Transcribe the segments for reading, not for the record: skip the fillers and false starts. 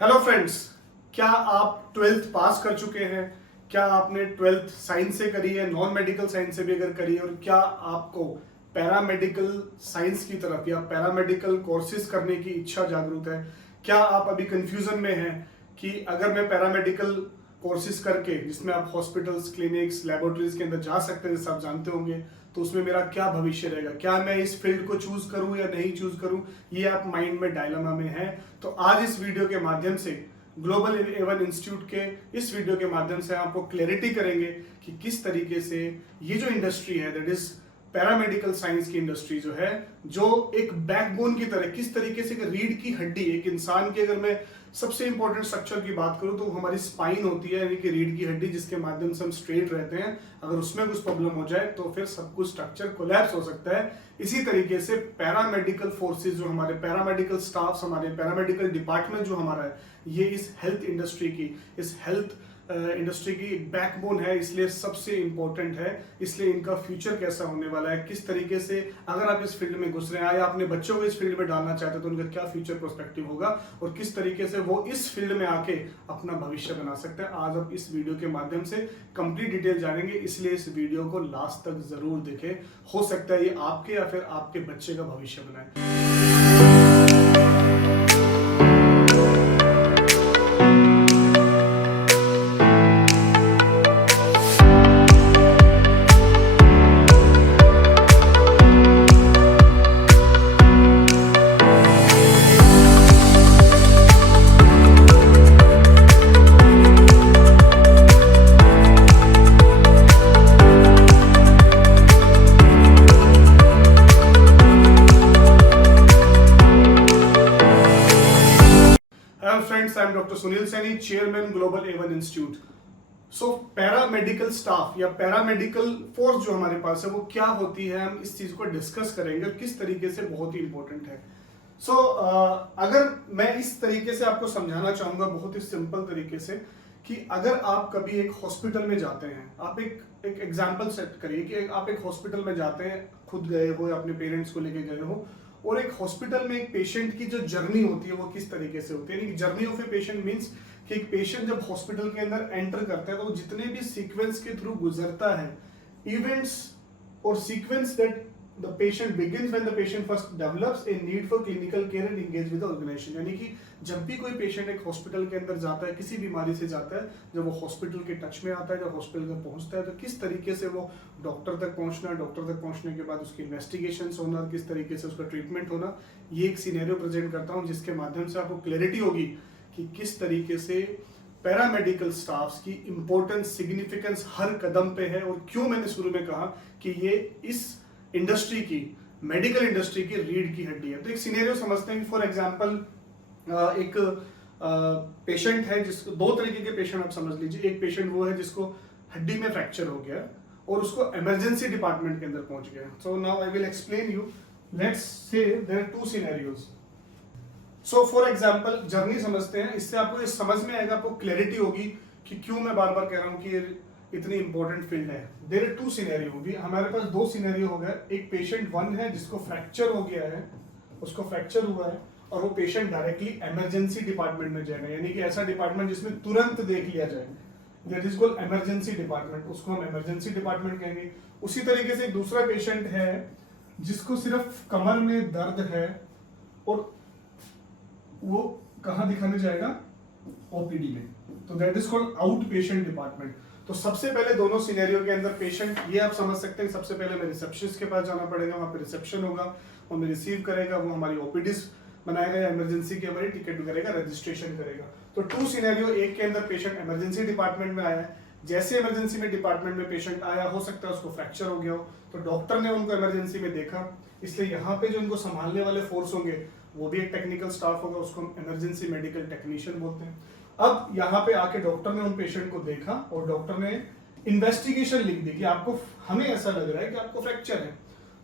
Hello friends, क्या आप twelfth pass कर चुके हैं? क्या आपने ट्वेल्थ साइंस से करी है, नॉन मेडिकल साइंस से भी अगर करी है, और क्या आपको पैरामेडिकल साइंस की तरफ या पैरामेडिकल कोर्सेज करने की इच्छा जागरूक है? क्या आप अभी कंफ्यूजन में हैं कि अगर मैं पैरामेडिकल कोर्सेज करके, जिसमें आप हॉस्पिटल्स, क्लिनिक्स, लेबोरेटरीज के अंदर जा सकते हैं, जैसे आप जानते होंगे, तो उसमें मेरा क्या भविष्य रहेगा? क्या मैं इस फील्ड को चूज करूं या नहीं चूज करूं? ये आप माइंड में डायलेमा में हैं। तो आज इस वीडियो के माध्यम से, ग्लोबल A1 इंस्टीट्यूट के इस वीडियो के माध्यम से आपको क्लैरिटी करेंगे कि किस तरीके से ये जो इंडस्ट्री है, दैट इज पैरामेडिकल साइंस की इंडस्ट्री जो है, जो एक बैकबोन की तरह, किस तरीके से रीढ़ की हड्डी एक इंसान की, अगर मैं सबसे इंपॉर्टेंट स्ट्रक्चर की बात करूं तो हमारी स्पाइन होती है, यानी कि रीढ़ की हड्डी, जिसके माध्यम से हम स्ट्रेट रहते हैं। अगर उसमें कुछ प्रॉब्लम हो जाए तो फिर सब कुछ स्ट्रक्चर कोलैप्स हो सकता है। इसी तरीके से पैरामेडिकल फोर्सेस, जो हमारे पैरामेडिकल स्टाफ्स, हमारे पैरामेडिकल डिपार्टमेंट जो हमारा है, ये इस हेल्थ इंडस्ट्री की, इस हेल्थ इंडस्ट्री की एक बैकबोन है, इसलिए सबसे इंपॉर्टेंट है। इसलिए इनका फ्यूचर कैसा होने वाला है, किस तरीके से अगर आप इस फील्ड में घुस रहे हैं या अपने बच्चों को इस फील्ड में डालना चाहते हैं तो उनका क्या फ्यूचर प्रोस्पेक्टिव होगा, और किस तरीके से वो इस फील्ड में आके अपना भविष्य बना सकते हैं, आज आप इस वीडियो के माध्यम से कंप्लीट डिटेल जानेंगे। इसलिए इस वीडियो को लास्ट तक जरूर देखें, हो सकता है ये आपके या फिर आपके बच्चे का भविष्य बनाए। Hello friends, I am Dr. Sunil Saini, Chairman Global A1 Institute. So paramedical staff या पैरामेडिकल फोर्स जो हमारे पास है वो क्या होती है, हम इस चीज को डिस्कस करेंगे और किस तरीके से बहुत ही इंपॉर्टेंट है। सो अगर मैं इस तरीके से आपको समझाना चाहूंगा बहुत ही सिंपल तरीके से, कि अगर आप कभी एक हॉस्पिटल में जाते हैं, आप एक एग्जांपल सेट करिए कि आप एक हॉस्पिटल में जाते हैं, खुद गए हो या अपने पेरेंट्स को लेके गए हो, और एक हॉस्पिटल में एक पेशेंट की जो जर्नी होती है वो किस तरीके से होती है। यानी journey of a patient means कि एक पेशेंट जब हॉस्पिटल के अंदर एंटर करता है तो वो जितने भी सीक्वेंस के थ्रू गुजरता है, इवेंट्स और sequence that the patient begins when the patient first develops a need for clinical care and engage with the organization. यानी कि जब भी कोई पेशेंट एक हॉस्पिटल के अंदर जाता है, किसी बीमारी से जाता है, जब वो हॉस्पिटल के टच में आता है, जब हॉस्पिटल में पहुंचता है, तो किस तरीके से वो डॉक्टर तक पहुंचना, डॉक्टर तक पहुंचने के बाद उसकी इन्वेस्टिगेशंस होना, किस तरीके से उसका ट्रीटमेंट होना, ये एक सिनेरियो प्रेजेंट करता हूं जिसके माध्यम से आपको क्लैरिटी होगी कि किस तरीके से पैरामेडिकल स्टाफ्स की इंपॉर्टेंस, सिग्निफिकेंस हर कदम पे है, और क्यों मैंने शुरू में कहा कि ये इस इंडस्ट्री की, मेडिकल इंडस्ट्री की रीढ़ की हड्डी है। तो एक सिनेरियो समझते हैं कि फॉर एग्जांपल एक पेशेंट है, जिसको दो तरीके के पेशेंट आप समझ लीजिए। एक पेशेंट वो है जिसको हड्डी में फ्रैक्चर हो गया और उसको इमरजेंसी डिपार्टमेंट के अंदर पहुंच गया। So now I will explain you. Let's say there are two scenarios. So for example journey समझते हैं, इससे आपको ये समझ में आएगा, आपको क्लैरिटी होगी कि क्यों मैं बार बार कह रहा हूं कि ये इतनी इंपॉर्टेंट फील्ड है। देयर आर टू सिनेरियो, हमारे पास दो सिनेरियो हो गए। एक पेशेंट वन है जिसको फ्रैक्चर हो गया है, उसको फ्रैक्चर हुआ है और वो पेशेंट डायरेक्टली इमरजेंसी डिपार्टमेंट में जाएगा, यानी कि ऐसा डिपार्टमेंट जिसमें तुरंत देख लिया जाए, that is called emergency department, उसको हम इमरजेंसी डिपार्टमेंट कहेंगे। उसी तरीके से एक दूसरा पेशेंट है जिसको सिर्फ कमर में दर्द है और वो कहां दिखाने जाएगा, ओपीडी में, तो that is called out patient department. तो सबसे पहले दोनों सिनेरियो के अंदर पेशेंट, ये आप समझ सकते हैं, सबसे पहले हमें रिसेप्शनिस्ट के पास जाना पड़ेगा, वहां पे रिसेप्शन होगा, वो हमें रिसीव करेगा, वो हमारी ओपीडी बनाएगा या इमरजेंसी की हमारी टिकट करेगा, रजिस्ट्रेशन करेगा। तो टू सिनेरियो, एक के अंदर पेशेंट इमरजेंसी डिपार्टमेंट में आया है, जैसे इमरजेंसी में डिपार्टमेंट में पेशेंट आया, हो सकता है उसको फ्रैक्चर हो गया हो, तो डॉक्टर ने उनको इमरजेंसी में देखा, इसलिए यहाँ पे जो उनको संभालने वाले फोर्स होंगे वो भी एक टेक्निकल स्टाफ होगा, उसको हम इमरजेंसी मेडिकल टेक्नीशियन बोलते हैं। अब यहाँ पे आके डॉक्टर ने उन पेशेंट को देखा और डॉक्टर ने इन्वेस्टिगेशन लिख दी कि आपको, हमें ऐसा लग रहा है कि आपको फ्रैक्चर है,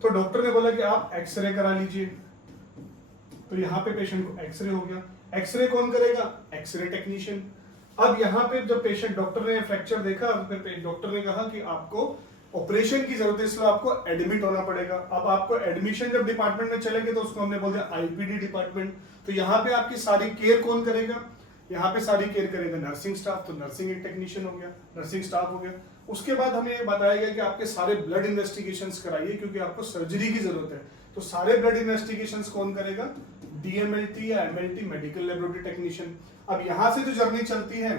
तो डॉक्टर ने बोला कि आप एक्सरे करा लीजिए। तो यहाँ पे पेशेंट को एक्सरे हो गया। एक्सरे कौन करेगा, एक्सरे टेक्नीशियन। अब यहाँ पे जब पेशेंट, डॉक्टर ने फ्रैक्चर देखा, फिर डॉक्टर ने कहा कि आपको ऑपरेशन की जरूरत है, इसलिए आपको एडमिट होना पड़ेगा। अब आपको एडमिशन जब डिपार्टमेंट में चलेंगे तो उसको हमने बोल दिया आईपीडी डिपार्टमेंट। तो यहाँ पे आपकी सारी केयर कौन करेगा, यहाँ पे सारी केयर करेगा नर्सिंग स्टाफ, तो नर्सिंग एक टेक्नीशियन हो गया, नर्सिंग स्टाफ हो गया। उसके बाद हमें ये बताया गया कि आपके सारे ब्लड इन्वेस्टिगेशंस कराइए क्योंकि आपको सर्जरी की जरूरत है। तो सारे ब्लड इन्वेस्टिगेशंस कौन करेगा? डीएमएलटी या एमएलटी, मेडिकल लेबोरेटरी टेक्नीशियन। अब यहाँ से जो जर्नी चलती है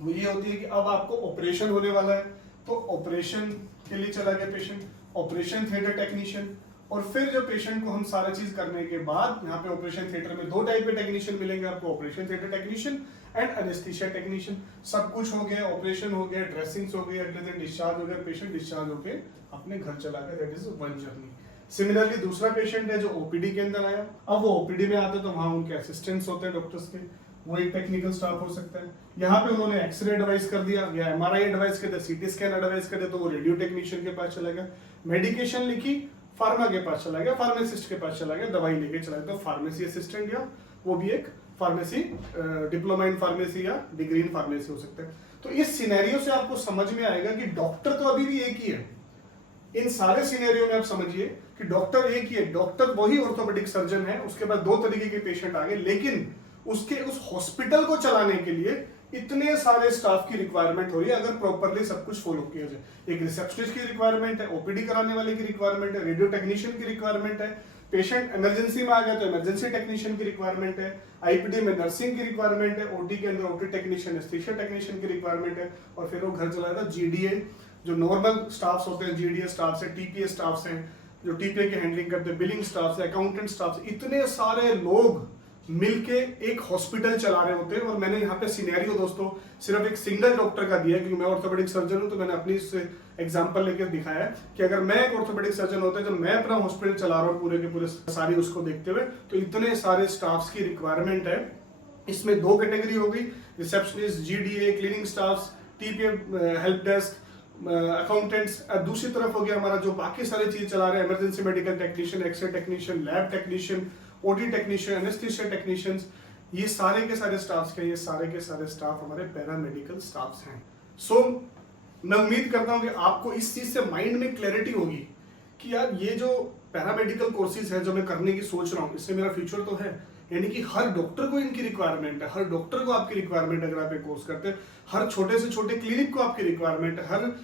वो ये होती है कि अब आपको ऑपरेशन होने वाला है, तो ऑपरेशन के लिए चला गया पेशेंट, ऑपरेशन थिएटर टेक्नीशियन। और फिर जब पेशेंट को हम सारा चीज करने के बाद यहाँ पे ऑपरेशन थिएटर में 2 टाइप के टेक्नीशियन मिलेंगे आपको, operation theatre technician and anaesthesia technician. सब कुछ हो गया, ऑपरेशन हो गया, ड्रेसिंग्स हो गई, अगले दिन डिस्चार्ज हो गया, पेशेंट डिस्चार्ज होके अपने घर चला गया। That is one journey. Similarly दूसरा पेशेंट है जो ओपीडी के अंदर आया, अब वो ओपीडी में आता है तो वहां उनके असिस्टेंट्स होते हैं डॉक्टर्स के, वो एक टेक्निकल स्टाफ हो सकता है। यहाँ पे उन्होंने एक्सरे एडवाइस कर दिया या एमआरआई एडवाइस कर दिया, सीटी स्कैन एडवाइस कर दिया, तो वो रेडियो टेक्नीशियन के पास चला गया। मेडिकेशन लिखी, फार्मा के पास चला गया, फार्मासिस्ट के पास चला गया, दवाई लेके चला गया, तो फार्मेसी असिस्टेंट या वो भी एक फार्मेसी डिप्लोमा इन फार्मेसी या डिग्री इन फार्मेसी हो सकता है। तो इस सिनेरियो से आपको समझ में आएगा कि डॉक्टर तो अभी भी एक ही है। इन सारे सिनेरियो में आप समझिए कि डॉक्टर एक ही है, डॉक्टर वही ऑर्थोपेडिक सर्जन है, उसके बाद 2 तरीके के पेशेंट आ गए, लेकिन उसके उस हॉस्पिटल को चलाने के लिए इतने सारे स्टाफ की रिक्वायरमेंट हो रही है अगर प्रॉपरली सब कुछ फॉलो किया जाए। एक रिसेप्शनिस्ट की रिक्वायरमेंट है, ओपीडी कराने वाले की रिक्वायरमेंट है, रेडियो टेक्नीशियन की रिक्वायरमेंट है, पेशेंट इमरजेंसी में आ गया तो इमरजेंसी टेक्नीशियन की रिक्वायरमेंट है, आईपीडी में नर्सिंग की रिक्वायरमेंट है, ओटी के अंदर ओटी टेक्नीशियन, एनेस्थीसिया टेक्नीशियन की रिक्वायरमेंट है, और फिर वो घर चला जाता जीडीए जो नॉर्मल स्टाफ्स होते हैं, जीडीए स्टाफ्स है, टीपीए स्टाफ्स हैं जो टीपीए की हैंडलिंग करते हैं, बिलिंग स्टाफ्स है, अकाउंटेंट स्टाफ्स, इतने सारे लोग मिलके एक हॉस्पिटल चला रहे होते हैं। और मैंने यहाँ पे सिनेरियो दोस्तों सिर्फ एक सिंगल डॉक्टर का दिया है क्योंकि मैं ऑर्थोपेडिक सर्जन हूँ, तो मैंने अपनी एग्जांपल लेकर दिखाया है कि अगर मैं एक ऑर्थोपेडिक सर्जन होता है, जब मैं अपना हॉस्पिटल चला रहा हूँ पूरे के पूरे सारी उसको देखते हुए, तो इतने सारे स्टाफ्स की रिक्वायरमेंट है। इसमें 2 कैटेगरी हो गई, receptionist, GDA, cleaning staffs, TPA, help desk, accountants. दूसरी तरफ हो गया हमारा जो बाकी सारी चीज चला रहे हैं, emergency medical technician, X ray technician, lab technician, OT technician, anaesthesia technicians, ये सारे के सारे स्टाफ्स के सारे के सारे स्टाफ हमारे पैरामेडिकल स्टाफ्स हैं। सो मैं उम्मीद करता हूं कि आपको इस चीज से माइंड में क्लैरिटी होगी कि यार ये जो पैरामेडिकल कोर्सेज है जो मैं करने की सोच रहा हूँ, इससे मेरा फ्यूचर तो है, यानी कि हर डॉक्टर को इनकी रिक्वायरमेंट है, हर डॉक्टर को आपकी रिक्वायरमेंट अगर आप एक कोर्स करते हैं, हर छोटे से छोटे क्लिनिक को आपकी रिक्वायरमेंट है, हर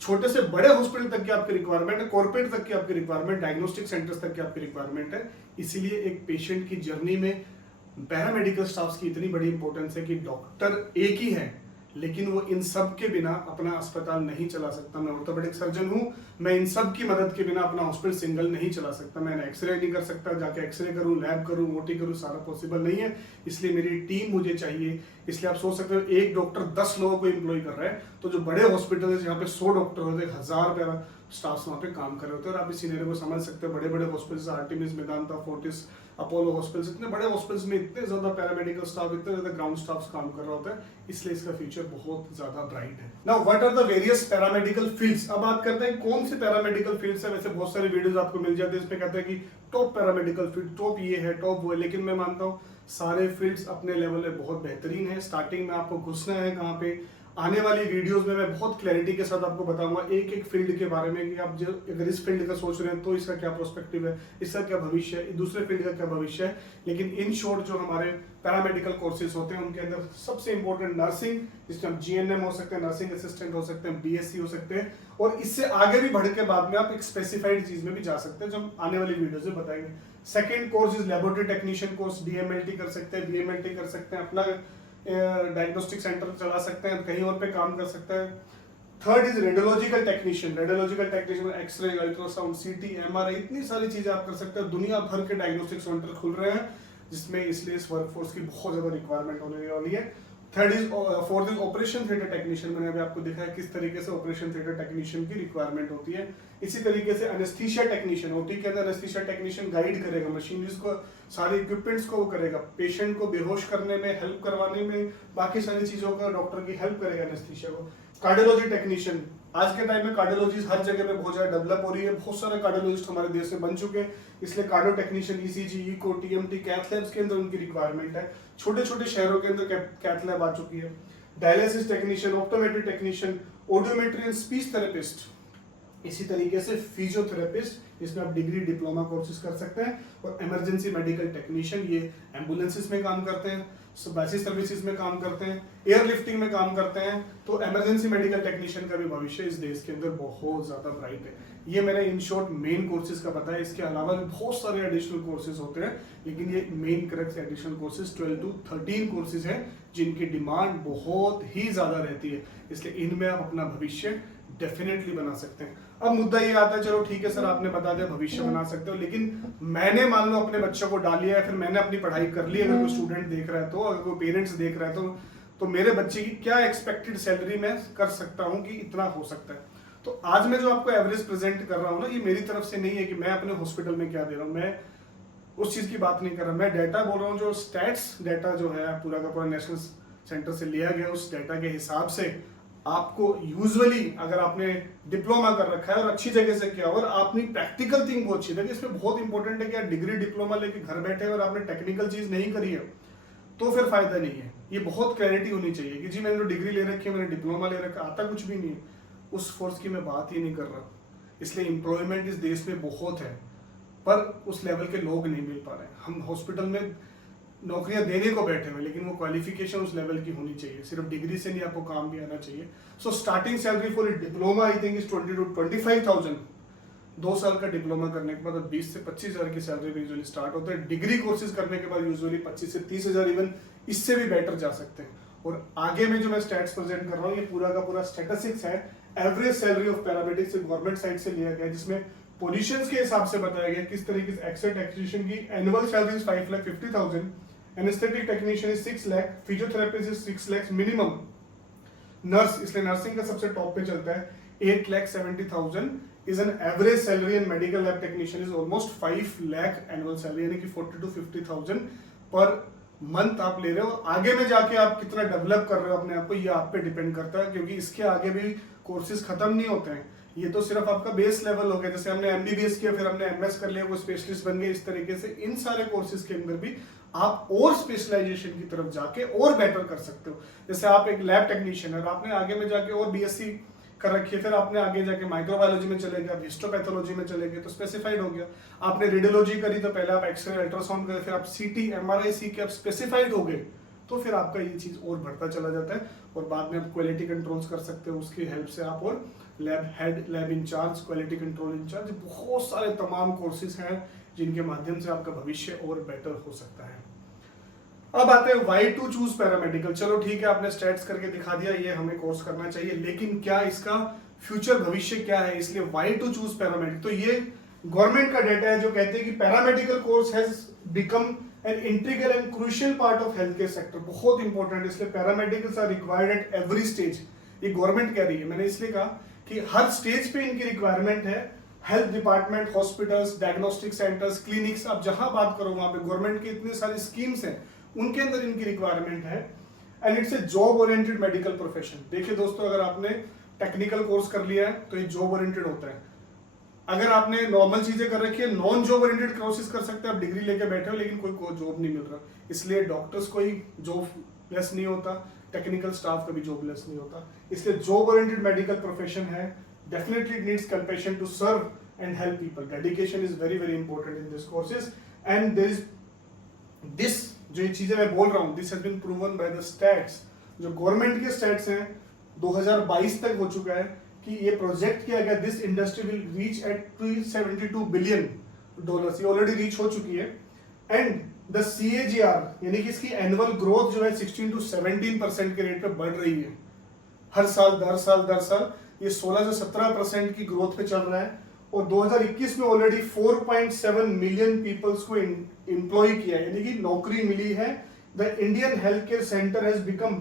छोटे से बड़े हॉस्पिटल तक की आपकी रिक्वायरमेंट है, कॉर्पोरेट तक की आपकी रिक्वायरमेंट, डायग्नोस्टिक सेंटर्स तक की आपकी रिक्वायरमेंट है। इसीलिए एक पेशेंट की जर्नी में पैरामेडिकल स्टाफ्स की इतनी बड़ी इंपॉर्टेंस है कि डॉक्टर एक ही है लेकिन वो इन सब के बिना अपना अस्पताल नहीं चला सकता। मैं ऑर्थोपेडिक सर्जन हूं, मैं इन सब की मदद के बिना अपना हॉस्पिटल सिंगल नहीं चला सकता। मैं एक्सरे नहीं कर सकता, जाके एक्सरे करूं, लैब करूं, ओटी करूं, सारा पॉसिबल नहीं है। इसलिए मेरी टीम मुझे चाहिए। इसलिए आप सोच सकते हो एक डॉक्टर 10 लोगों को एम्प्लॉय कर रहा है, तो जो बड़े हॉस्पिटल है जहाँ पे 100 डॉक्टर होते हैं, 1000 पैरा स्टाफ वहाँ पे काम कर रहे होते हैं। और आप इस सिनेरियो को समझ सकते हो, बड़े बड़े hospital, Artemis, Medanta, Fortis, Apollo hospitals, इतने बड़े हॉस्पिटल्स में इतने ज्यादा पैरामेडिकल स्टाफ, इतने ज्यादा ग्राउंड स्टाफ काम कर रहा होता है, इसलिए इसका फ्यूचर बहुत ज्यादा ब्राइट है। Now what are the various paramedical fields. अब बात करते हैं कौन सी पैरामेडिकल फील्ड्स है। वैसे बहुत सारी वीडियोस आपको मिल जाती है, इसमें कहते हैं कि टॉप पैरामेडिकल फील्ड, टॉप ये है, टॉप वो है, लेकिन मैं मानता हूँ सारे फील्ड्स अपने लेवल में बहुत बेहतरीन है। स्टार्टिंग में आपको घुसना है कहाँ पे, आने वाली वीडियोस में मैं बहुत क्लैरिटी के साथ आपको बताऊंगा एक एक फील्ड के बारे में कि आप जो अगर इस फील्ड का सोच रहे हैं तो इसका क्या प्रोस्पेक्टिव है, इसका क्या भविष्य है, दूसरे फील्ड का क्या भविष्य है। लेकिन इन शॉर्ट जो हमारे पैरामेडिकल कोर्सेज होते हैं उनके अंदर सबसे इंपॉर्टेंट नर्सिंग, जिसमें हम जीएनएम हो सकते हैं, नर्सिंग असिस्टेंट हो सकते हैं, बीएससी हो सकते हैं, और इससे आगे भी बढ़ के बाद में आप एक स्पेसिफाइड चीज में भी जा सकते हैं जो हम आने वाली वीडियो में बताएंगे। Second course is laboratory technician course, DMLT कर सकते हैं, बीएमएलटी कर सकते हैं, अपना डायग्नोस्टिक सेंटर चला सकते हैं, कहीं और पे काम कर सकते हैं। Third is radiological technician. Radiological technician X ray, ultrasound, CT, MRI, इतनी सारी चीजें आप कर सकते हैं। दुनिया भर के डायग्नोस्टिक सेंटर खुल रहे हैं जिसमें इसलिए इस वर्कफोर्स की बहुत ज्यादा रिक्वायरमेंट होने वाली है। Fourth is operation theatre technician. मैंने अभी आपको दिखाया किस तरीके से ऑपरेशन थिएटर टेक्नीशियन की रिक्वायरमेंट होती है। इसी तरीके से एनेस्थीसिया टेक्नीशियन, ओटी के अंदर एनेस्थीसिया टेक्नीशियन गाइड करेगा, मशीनरीज को, सारे इक्विपमेंट्स को वो करेगा, पेशेंट को बेहोश करने में, हेल्प करवाने में, बाकी सारी चीजों का डॉक्टर की हेल्प करेगा एनेस्थीसिया को। कार्डियोलॉजी टेक्नीशियन, आज के टाइम में कार्डियोलॉजी हर जगह में बहुत ज्यादा डेवलप हो रही है, बहुत सारे कार्डियोलॉजिस्ट हमारे देश में बन चुके हैं, इसलिए cardio technician, ECG, echo, TMT, cath labs के अंदर उनकी रिक्वायरमेंट है। छोटे छोटे शहरों के अंदर कैथ लैब आ चुकी है। Dialysis technician, optometry technician, audiometry and speech therapist, इसी तरीके से फिजियोथेरेपिस्ट, इसमें आप डिग्री डिप्लोमा कोर्सेज कर सकते हैं। और इमरजेंसी मेडिकल टेक्नीशियन, ये एम्बुलेंसेस में काम करते हैं, बसेस सर्विसेज में काम करते हैं, एयरलिफ्टिंग में काम करते हैं। तो इमरजेंसी मेडिकल टेक्नीशियन का भी भविष्य इस देश के अंदर बहुत ज़्यादा ब्राइट है। ये मैंने इन शॉर्ट मेन कोर्सेज का बताया। इसके अलावा भी बहुत सारे एडिशनल कोर्सेज होते हैं, लेकिन ये main correct additional courses 12 to 13 courses हैं जिनकी डिमांड बहुत ही ज़्यादा रहती है। इसलिए इनमें आप अपना भविष्य डेफिनेटली बना सकते हैं। अब मुद्दा ये आता है, चलो ठीक है सर आपने बता दिया भविष्य बना सकते हो, लेकिन मैंने मान लो अपने बच्चों को डाल लिया है, फिर मैंने अपनी पढ़ाई कर ली, अगर कोई स्टूडेंट देख रहा है तो, अगर कोई पेरेंट्स देख रहा है तो मेरे बच्चे की क्या एक्सपेक्टेड सैलरी मैं कर सकता हूँ कि इतना हो सकता है। तो आज मैं जो आपको एवरेज प्रेजेंट कर रहा हूँ ना, ये मेरी तरफ से नहीं है कि मैं अपने हॉस्पिटल में क्या दे रहा हूँ, मैं उस चीज की बात नहीं कर रहा, मैं डाटा बोल रहा हूँ। जो स्टैट्स डाटा जो है पूरा का पूरा नेशनल सेंटर से लिया गया, उस डाटा के हिसाब से आपको यूजुअली, अगर आपने डिप्लोमा कर रखा है और अच्छी जगह से किया और आपने प्रैक्टिकल थिंग बहुत अच्छी लगी, इसमें बहुत इंपॉर्टेंट है कि आप डिग्री डिप्लोमा लेके घर बैठे और आपने टेक्निकल चीज नहीं करी है तो फिर फायदा नहीं है। ये बहुत क्लैरिटी होनी चाहिए कि जी मैंने तो डिग्री ले रखी है, मैंने डिप्लोमा ले रखा, आता कुछ भी नहीं है, उस फोर्स की मैं बात ही नहीं कर रहा। इसलिए एम्प्लॉयमेंट इस देश में बहुत है, पर उस लेवल के लोग नहीं मिल पा रहे हैं। हम हॉस्पिटल में नौकरियां देने को बैठे हुए, लेकिन वो क्वालिफिकेशन उस लेवल की होनी चाहिए, सिर्फ डिग्री से नहीं आपको काम भी आना चाहिए। So starting salary for diploma I think is 20 to 25,000। 2 साल का डिप्लोमा करने के बाद 20 से 25,000 की सैलरी यूजुअली स्टार्ट होता है। डिग्री कोर्सेज करने के बाद यूजुअली 25 से 30,000, इवन इससे भी बेटर जा सकते हैं। और आगे में जो मैं स्टैट्स प्रेजेंट कर रहा हूँ, ये पूरा का पूरा स्टैटिस्टिक्स है। Average salary of paramedics government side से लिया गया, जिसमें पोजीशंस के हिसाब से बताया गया किस तरीके से एक्सेट एक्विजिशन की annual salary is 5,50,000, anaesthetic technician is 6 lakh, physiotherapist is 6 lakh minimum, nurse, इसलिए नर्सिंग का सबसे टॉप पे चलता है, 8,70,000 is an average salary, and medical lab technician is almost 5 lakh annual salary, यानी कि 40 to 50,000 पर मंथ आप ले रहे हो। आगे में जाके आप कितना डेवलप कर रहे हो अपने आप को, ये आप पे डिपेंड करता है, क्योंकि इसके आगे भी कोर्सेज खत्म नहीं होते हैं। ये तो सिर्फ आपका बेस लेवल हो गया, जैसे हमने एमबीबीएस किया, फिर हमने एमएस कर लिया, वो स्पेशलिस्ट बन गए। इस तरीके से इन सारे कोर्सेज के अंदर भी आप और स्पेशलाइजेशन की तरफ जाके और बेटर कर सकते हो। जैसे आप एक लैब टेक्नीशियन है, आपने आगे में जाके और बीएससी कर रखी है, फिर आपने आगे जाके माइक्रोबायोलॉजी में चले गए, हिस्टोपैथोलॉजी में चले गए तो स्पेसिफाइड हो गया। आपने रेडियोलॉजी करी तो पहले आप एक्सरे अल्ट्रासाउंड करे, फिर आप सीटी एमआरआई सीख के आप स्पेसिफाइड हो गए, तो फिर आपका ये चीज और बढ़ता चला जाता है। और बाद में आप क्वालिटी कंट्रोल्स कर सकते हो उसकी हेल्प से आप, और lab head, lab incharge, quality control incharge, बहुत सारे तमाम कोर्सेज हैं जिनके माध्यम से आपका भविष्य और बेटर हो सकता है। अब आते हैं व्हाई टू चूज पैरामेडिकल। चलो ठीक है, आपने स्टैट्स करके दिखा दिया ये हमें कोर्स करना चाहिए, लेकिन क्या इसका फ्यूचर भविष्य क्या है, इसलिए व्हाई टू चूज पैरामेडिकल। तो ये गवर्नमेंट का डेटा है जो कहते हैं कि paramedical course has become an integral and crucial part of health care sector. बहुत इंपॉर्टेंट, इसलिए paramedicals are required at every stage. ये गवर्नमेंट कह रही है, मैंने इसलिए कहा कि हर स्टेज पे इनकी रिक्वायरमेंट है। Health department, hospitals, diagnostic centres, clinics, आप जहां बात करो वहां पे गवर्नमेंट की इतनी सारी स्कीम्स हैं, उनके अंदर इनकी रिक्वायरमेंट है। And it's a job oriented medical profession. देखिए दोस्तों, अगर आपने टेक्निकल कोर्स कर लिया है तो ये जॉब ओरिएंटेड होता है। अगर आपने नॉर्मल चीजें कर रखी है, नॉन जॉब ओरिएंटेड कोर्सेज कर सकते हैं। आप डिग्री लेके बैठे हो लेकिन कोई जॉब नहीं मिल रहा, इसलिए डॉक्टर्स कोई जॉब लेस नहीं होता, टेक्निकल स्टाफ का भी जॉब लेस नहीं होता। इसलिए जॉब ओरिएंटेड मेडिकल प्रोफेशन है। Definitely it needs compassion to serve and help people. Dedication is very very important in this courses. And there is this, जो ये चीजें मैं बोल रहा हूँ, this has been proven by the stats. जो government के स्टैट्स हैं 2022 तक हो चुका है कि ये प्रोजेक्ट किया गया, this industry will reach at $272 billion. ये ऑलरेडी रीच हो चुकी है। एंड द CAGR यानी कि इसकी एनुअल ग्रोथ जो है 16 to 17% के रेट पे बढ़ रही है। हर साल दर साल ये 16 से 17% की ग्रोथ पे चल रहा है। और 2021 में ऑलरेडी 4.7 मिलियन पीपल्स को एम्प्लॉय किया, यानी कि नौकरी मिली है। The Indian health care sector has become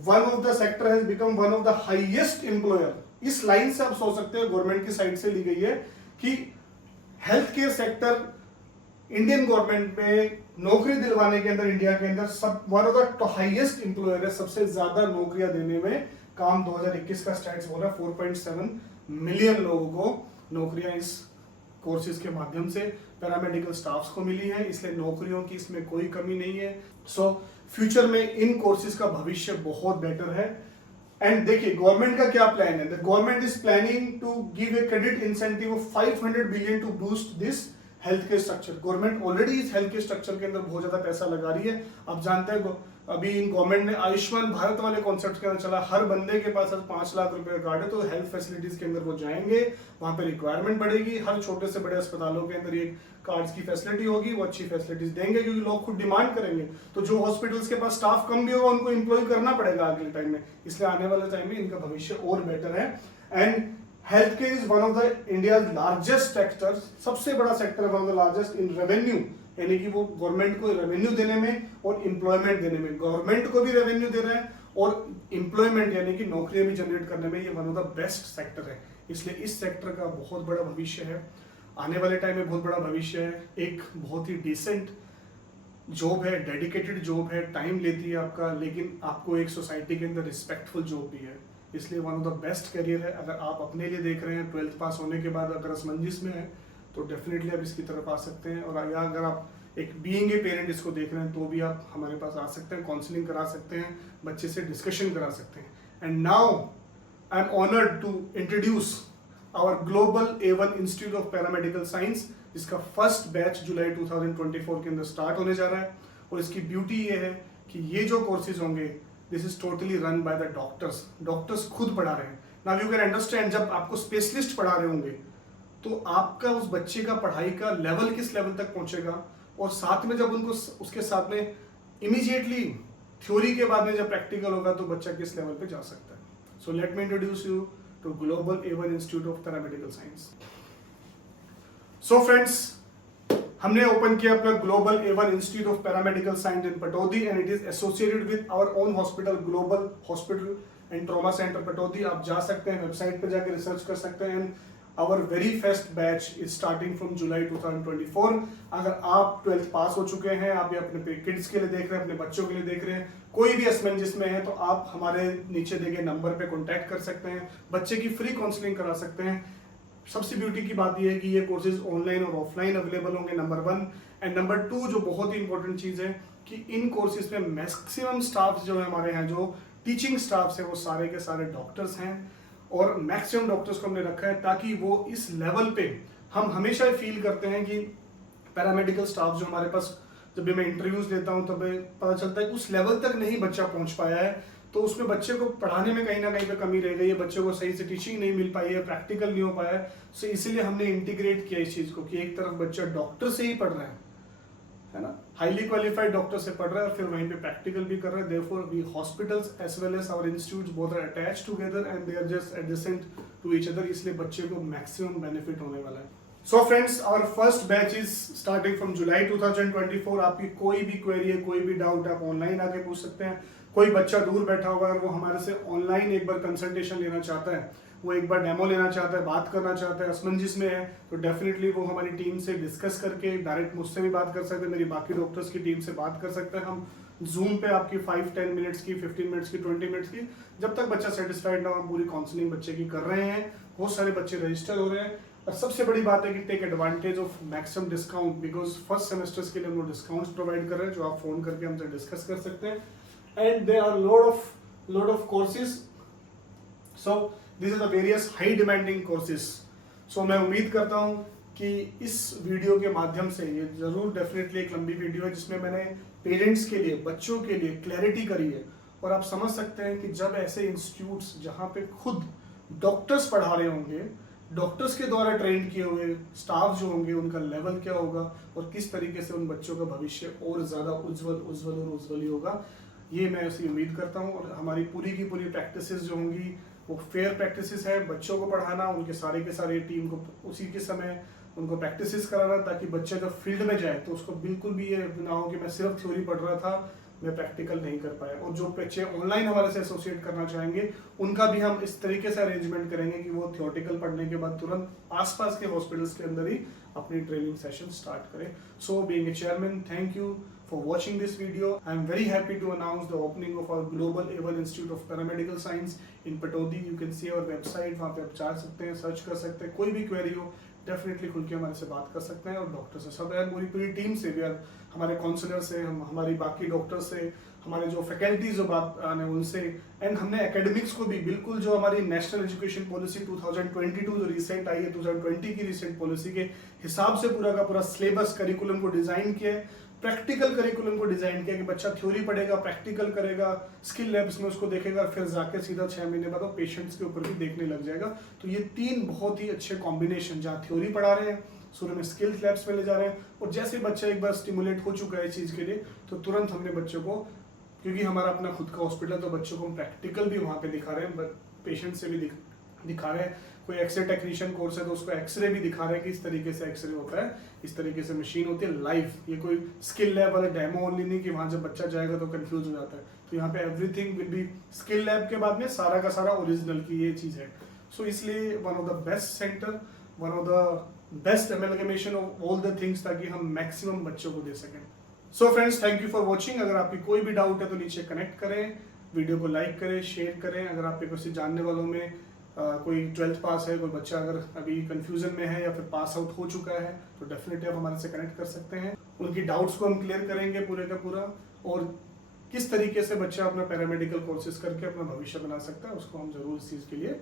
one of the highest employer. इस लाइन से आप सोच सकते हो, गवर्नमेंट की साइड से ली गई है कि health care sector Indian government में नौकरी दिलवाने के अंदर, इंडिया के अंदर सब one of the highest employer है। सबसे ज्यादा नौकरियां देने में काम 2021 का स्टैट्स बोल रहा है। 4.7 मिलियन लोगों को नौकरियां इस कोर्सेज के माध्यम से पैरामेडिकल स्टाफ्स को मिली है, इसलिए नौकरियों की इसमें कोई कमी नहीं है। सो फ्यूचर में इन कोर्सेज का भविष्य बहुत बेटर है। एंड देखिए गवर्नमेंट का क्या प्लान है, the government is planning to give a credit incentive of 500 billion to boost this health care structure. Government already इस हेल्थ केयर स्ट्रक्चर के अंदर बहुत ज्यादा पैसा लगा रही है। आप जानते हैं अभी इन गवर्नमेंट ने आयुष्मान भारत वाले कॉन्सेप्ट के अंदर चला, हर बंदे के पास 5 लाख रुपए का कार्ड है तो हेल्थ फैसिलिटीज के अंदर वो जाएंगे, वहां पे रिक्वायरमेंट बढ़ेगी, हर छोटे से बड़े अस्पतालों के अंदर ये कार्ड्स की फैसिलिटी होगी, वो अच्छी फैसिलिटीज देंगे क्योंकि लोग खुद डिमांड करेंगे। तो जो हॉस्पिटल्स के पास स्टाफ कम भी होगा उनको एम्प्लॉय करना पड़ेगा अगले टाइम में, इसलिए आने वाले टाइम में इनका भविष्य और बेटर है। And health care is one of the India largest sector, सबसे बड़ा सेक्टर है, one of the largest in revenue, यानी कि वो गवर्नमेंट को रेवेन्यू देने में और एम्प्लॉयमेंट देने में, गवर्नमेंट को भी रेवेन्यू दे रहा है और एम्प्लॉयमेंट यानी कि नौकरियां भी जनरेट करने में ये one of the best sector है। इसलिए इस सेक्टर का बहुत बड़ा भविष्य है, आने वाले टाइम में बहुत बड़ा भविष्य है। एक बहुत ही डिसेंट जॉब है, डेडिकेटेड जॉब है, टाइम लेती है आपका, लेकिन आपको एक सोसाइटी के अंदर रिस्पेक्टफुल जॉब भी है, इसलिए one of the best career है। अगर आप अपने लिए देख रहे हैं 12th पास होने के बाद अगर असमंजस में है तो डेफिनेटली आप इसकी तरफ आ सकते हैं, और अगर आप एक बीइंग ए पेरेंट इसको देख रहे हैं तो भी आप हमारे पास आ सकते हैं, काउंसलिंग करा सकते हैं, बच्चे से डिस्कशन करा सकते हैं। And now I am honoured to introduce our global A1 institute of paramedical science, जिसका फर्स्ट बैच जुलाई 2024 के अंदर स्टार्ट होने जा रहा है। और इसकी ब्यूटी ये है कि ये जो कोर्सेज होंगे this is totally run by the doctors, doctors खुद पढ़ा रहे हैं। नाउ यू कैन अंडरस्टैंड, जब आपको स्पेशलिस्ट पढ़ा रहे होंगे तो आपका उस बच्चे का पढ़ाई का लेवल किस लेवल तक पहुंचेगा, और साथ में जब उनको उसके साथ में इमीडिएटली थ्योरी के बाद में जब प्रैक्टिकल होगा तो बच्चा किस लेवल पे जा सकता है। So let me introduce you to global A1 institute of paramedical science. So friends, हमने ओपन किया अपना global A1 institute of paramedical science in Pataudi and it is associated with our own hospital, global hospital and trauma centre Pataudi. आप जा सकते हैं, website पर जाकर research कर सकते हैं। Our very first batch is starting from July 2024। अगर आप 12th पास हो चुके हैं, आप ये अपने किड्स के लिए देख रहे हैं, अपने बच्चों के लिए देख रहे हैं, कोई भी असमंजस में है तो आप हमारे नीचे दिए गए नंबर पे कांटेक्ट कर सकते हैं, बच्चे की फ्री काउंसलिंग करा सकते हैं। सबसे ब्यूटी की बात यह है कि ये कोर्सेज ऑनलाइन और ऑफलाइन अवेलेबल होंगे, नंबर 1। एंड नंबर 2 जो बहुत ही इंपॉर्टेंट चीज है कि इन कोर्सेज में मैक्सिमम स्टाफ जो है हमारे यहाँ, जो टीचिंग स्टाफ है वो सारे के सारे डॉक्टर्स हैं, और मैक्सिमम डॉक्टर्स को हमने रखा है ताकि वो इस लेवल पे, हम हमेशा फील करते हैं कि पैरामेडिकल स्टाफ जो हमारे पास, जब भी मैं इंटरव्यूज लेता हूं तब पता चलता है कि उस लेवल तक नहीं बच्चा पहुंच पाया है, तो उसमें बच्चे को पढ़ाने में कहीं ना कहीं पे कमी रह गई है, बच्चे को सही से टीचिंग नहीं मिल पाई है, प्रैक्टिकल नहीं हो पाया है। सो इसीलिए हमने इंटीग्रेट किया इस चीज को कि एक तरफ बच्चा डॉक्टर से ही पढ़ रहा है ना, हाईली क्वालिफाइड डॉक्टर से पढ़ रहा है, फिर वहीं पे प्रैक्टिकल भी कर रहा है। Therefore we hospitals as well as our institutes both are attached together and they are just adjacent to each other, इसलिए बच्चे को मैक्सिमम बेनिफिट होने वाला है। So friends, our first batch is starting from July 2024। आपकी कोई भी query है, कोई भी डाउट आप ऑनलाइन आके पूछ सकते हैं। कोई बच्चा दूर बैठा हुआ है और वो हमारे से ऑनलाइन एक बार कंसल्टेशन लेना चाहता है, वो एक बार डेमो लेना चाहता है, बात करना चाहता है, असमंजस में है, तो डेफिनेटली वो हमारी टीम से डिस्कस करके डायरेक्ट मुझसे भी बात कर सकते हैं, मेरी बाकी डॉक्टर्स की टीम से बात कर सकते हैं। हम जूम पे आपकी 5-10 मिनट्स की, 15 मिनट्स की, 20 मिनट्स की, जब तक बच्चा सेटिस्फाइड ना हो, हम पूरी काउंसलिंग बच्चे की कर रहे हैं। बहुत सारे बच्चे रजिस्टर हो रहे हैं, और सबसे बड़ी बात है कि take advantage of maximum discount, because first semesters के लिए हम लोग डिस्काउंट्स प्रोवाइड कर रहे हैं जो आप फोन करके हमसे डिस्कस कर सकते हैं। And there are load of courses, so this is the various high demanding courses. So मैं उम्मीद करता हूं कि इस वीडियो के माध्यम से, ये जरूर डेफिनेटली एक लंबी वीडियो है जिसमें मैंने पेरेंट्स के लिए, बच्चों के लिए क्लैरिटी करी है, और आप समझ सकते हैं कि जब ऐसे इंस्टीट्यूट्स जहां पे खुद डॉक्टर्स पढ़ा रहे होंगे, डॉक्टर्स के द्वारा ट्रेन किए हुए स्टाफ जो होंगे, उनका लेवल क्या होगा और किस तरीके से उन बच्चों का भविष्य और ज्यादा उज्जवल ही होगा, ये मैं ऐसी उम्मीद करता हूँ। और हमारी पूरी की पूरी प्रैक्टिसेस जो होंगी वो फेयर प्रैक्टिसेस है, बच्चों को पढ़ाना, उनके सारे के सारे टीम को उसी के समय उनको प्रैक्टिसेस कराना, ताकि बच्चा जब फील्ड में जाए तो उसको बिल्कुल भी ये ना हो कि मैं सिर्फ थ्योरी पढ़ रहा था, मैं प्रैक्टिकल नहीं कर पाया। और जो बच्चे ऑनलाइन हमारे से एसोसिएट करना चाहेंगे उनका भी हम इस तरीके से अरेंजमेंट करेंगे कि वो थ्योरेटिकल पढ़ने के बाद तुरंत आसपास के हॉस्पिटल्स के अंदर ही अपनी ट्रेनिंग सेशन स्टार्ट करें। So being a chairman, thank you for watching this video. I am very happy to announce the opening of our Global A1 Institute of Paramedical Science in Pataudi. You can see our website, वहाँ पे आप जा सकते हैं, search कर सकते हैं, कोई भी क्वेरी हो डेफिनेटली खुल के हमारे से बात कर सकते हैं। और डॉक्टर से सब है, पूरी टीम से भी, हमारे काउंसलर से, हम हमारी बाकी डॉक्टर से, हमारे जो फैकल्टीज जो बात आने उनसे, एंड हमने एकेडमिक्स को भी बिल्कुल जो हमारी नेशनल एजुकेशन पॉलिसी 2022 जो रिसेंट आई है, 2020 की रिसेंट पॉलिसी के हिसाब से पूरा का पूरा सिलेबस करिकुलम को डिजाइन किया है, प्रैक्टिकल करिकुलम को डिजाइन किया कि बच्चा थ्योरी पढ़ेगा, प्रैक्टिकल करेगा, स्किल लैब्स में उसको देखेगा, फिर जाके सीधा 6 महीने बाद वो पेशेंट्स के ऊपर भी देखने लग जाएगा। तो ये 3 बहुत ही अच्छे कॉम्बिनेशन, जहाँ थ्योरी पढ़ा रहे हैं, शुरू में स्किल लैब्स में ले जा रहे हैं, और जैसे बच्चा एक बार स्टिमुलेट हो चुका है इस चीज़ के लिए, तो तुरंत हमने बच्चों को, क्योंकि हमारा अपना खुद का हॉस्पिटल, तो बच्चों को हम प्रैक्टिकल भी वहाँ पे दिखा रहे हैं, पेशेंट से भी दिखा रहे हैं। कोई एक्सरे टेक्नीशियन कोर्स है तो उसको एक्सरे भी दिखा रहे हैं कि इस तरीके से एक्सरे होता है, इस तरीके से मशीन होती है लाइव। ये कोई स्किल लैब वाला डेमो ओनली नहीं कि वहाँ जब बच्चा जाएगा तो कंफ्यूज हो जाता है। तो यहाँ पे everything will be skill lab के बाद में सारा का सारा ओरिजिनल की ये चीज़ है। सो इसलिए one of the best centre, one of the best amalgamation of all the things, ताकि हम मैक्सिमम बच्चों को दे सकें। So friends, thank you for watching. अगर आपकी कोई भी डाउट है तो नीचे कनेक्ट करें, वीडियो को लाइक करें, शेयर करें। अगर आपके किसी जानने वालों में कोई 12th पास है, कोई बच्चा अगर अभी कंफ्यूजन में है या फिर पास आउट हो चुका है, तो डेफिनेटली आप हमारे से कनेक्ट कर सकते हैं। उनकी डाउट्स को हम क्लियर करेंगे पूरे का पूरा, और किस तरीके से बच्चा अपना पैरामेडिकल कोर्सेज करके अपना भविष्य बना सकता है, उसको हम जरूर इस चीज़ के लिए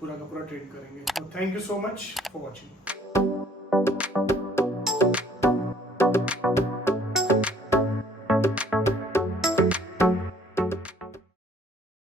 पूरा का पूरा ट्रेन करेंगे। तो thank you so much for watching.